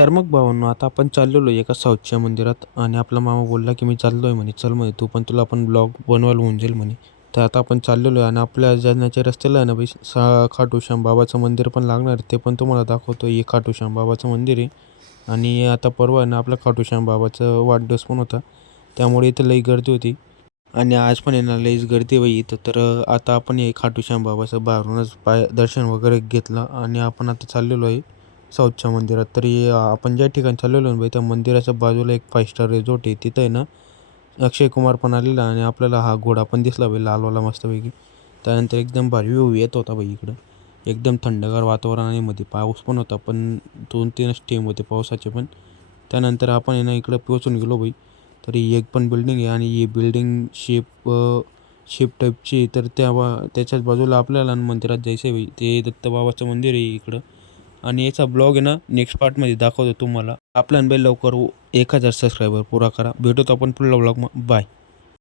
तर मग भावांनो, आता आपण चाललेलो एका साऊथच्या मंदिरात आणि आपला मामा बोलला, की "मी चाललोय" म्हणे, "चल" म्हणे, "तू पण, तुला पण ब्लॉग बनवायला होऊन जाईल" म्हणे. तर आता आपण चाललेलो आहे आणि आपल्या जाण्याच्या रस्त्याला आहे ना भाई खाटूश्याम बाबाचं मंदिर पण लागणार आहे. ते पण तुम्हाला दाखवतो. हे खाटूश्याम बाबाचं मंदिर आहे आणि आता परवा आहे ना आपला खाटूश्याम बाबाचा वाढदिवस पण होता. त्यामुळे इथं लई गर्दी होती आणि आज पण आहे ना लईच गर्दी आहे बाई इथं. तर आता आपण हे खाटूश्याम बाबाचं बाहेरूनच दर्शन वगैरे घेतलं आणि आपण आता चाललेलो आहे साऊथच्या मंदिरात. तरी आपण ज्या ठिकाणी चाललेलो आहे ना भाई, त्या मंदिराच्या बाजूला एक 5 स्टार रिसॉर्ट आहे. तिथं आहे ना अक्षय कुमार पण आलेला आणि आपल्याला हा घोडा पण दिसला भाई लालवाला मस्तपैकी. त्यानंतर एकदम भारी व्ह्यू येत होता भाई इकडं. एकदम थंडगार वातावरण आणि मध्ये पाऊस पण होता, पण 2-3च थेंब होते पावसाचे पण. त्यानंतर आपण आहे ना इकडं पोहोचून गेलो भाई. तर ही एक पण बिल्डिंग आहे आणि ही बिल्डिंग शेप टाईपची आहे. तर त्याच्याच बाजूला आपल्याला मंदिरात जायचं आहे भाई. ते दत्तबाबाचं मंदिर आहे इकडं. आणि याचा ब्लॉग आहे ना नेक्स्ट पार्टमध्ये दाखवतो तुम्हाला. आपला बाई लवकर 1000 सबस्क्रायबर पुरा करा. भेटूत आपण पुढल्या ब्लॉग. बाय.